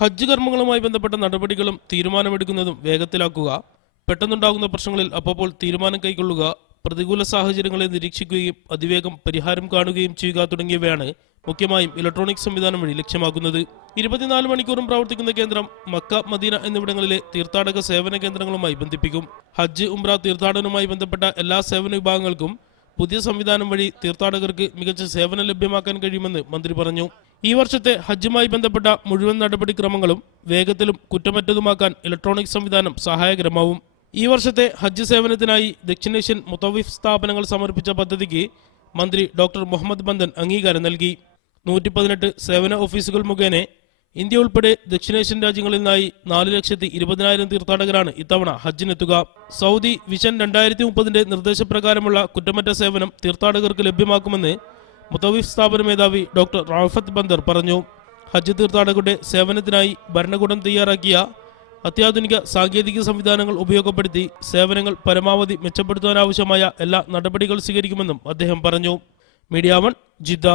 ഹജ്ജ് കർമ്മങ്ങളുമായി ബന്ധപ്പെട്ട നടപടികളും തീരുമാനമെടുക്കുന്നതും വേഗത്തിലാക്കുക, പെട്ടെന്നുണ്ടാകുന്ന പ്രശ്നങ്ങളിൽ അപ്പോൾ തീരുമാനം കൈക്കൊള്ളുക, പ്രതികൂല സാഹചര്യങ്ങളെ നിരീക്ഷിക്കുകയും അതിവേഗം പരിഹാരം കാണുകയും ചെയ്യുക തുടങ്ങിയവയാണ് മുഖ്യമായും ഇലക്ട്രോണിക് സംവിധാനം വഴി ലക്ഷ്യമാക്കുന്നത്. 24 മണിക്കൂറും പ്രവർത്തിക്കുന്ന കേന്ദ്രം മക്ക, മദീന എന്നിവിടങ്ങളിലെ തീർത്ഥാടക സേവന കേന്ദ്രങ്ങളുമായി ബന്ധിപ്പിക്കും. ഹജ്ജ്, ഉംറ തീർത്ഥാടനവുമായി ബന്ധപ്പെട്ട എല്ലാ സേവന വിഭാഗങ്ങൾക്കും പുതിയ സംവിധാനം വഴി തീർത്ഥാടകർക്ക് മികച്ച സേവനം ലഭ്യമാക്കാൻ കഴിയുമെന്ന് മന്ത്രി പറഞ്ഞു. ഈ വർഷത്തെ ഹജ്ജുമായി ബന്ധപ്പെട്ട മുഴുവൻ നടപടിക്രമങ്ങളും വേഗത്തിലും കുറ്റമറ്റതുമാക്കാൻ ഇലക്ട്രോണിക് സംവിധാനം സഹായകരമാവും. ഈ വർഷത്തെ ഹജ്ജ് സേവനത്തിനായി ദക്ഷിണേഷ്യൻ മുത്തവീഫ് സ്ഥാപനങ്ങൾ സമർപ്പിച്ച പദ്ധതിക്ക് മന്ത്രി ഡോക്ടർ മുഹമ്മദ് ബന്ദൻ അംഗീകാരം നൽകി. 118 സേവന ഓഫീസുകൾ മുഖേന ഇന്ത്യ ഉൾപ്പെടെ ദക്ഷിണേഷ്യൻ രാജ്യങ്ങളിൽ നിന്നായി 4,20,000 തീർത്ഥാടകരാണ് ഇത്തവണ ഹജ്ജിനെത്തുക. സൗദി വിഷൻ 2030 നിർദ്ദേശപ്രകാരമുള്ള കുറ്റമറ്റ സേവനം തീർത്ഥാടകർക്ക് ലഭ്യമാക്കുമെന്ന് മുത്തവീഫ് സ്ഥാപന മേധാവി ഡോക്ടർ റാഫത്ത് ബന്ദർ പറഞ്ഞു. ഹജ്ജ് തീർത്ഥാടകരുടെ സേവനത്തിനായി ഭരണകൂടം തയ്യാറാക്കിയ അത്യാധുനിക സാങ്കേതിക സംവിധാനങ്ങൾ ഉപയോഗപ്പെടുത്തി സേവനങ്ങൾ പരമാവധി മെച്ചപ്പെടുത്താനാവശ്യമായ എല്ലാ നടപടികൾ സ്വീകരിക്കുമെന്നും അദ്ദേഹം പറഞ്ഞു. Media 1 Jeddah.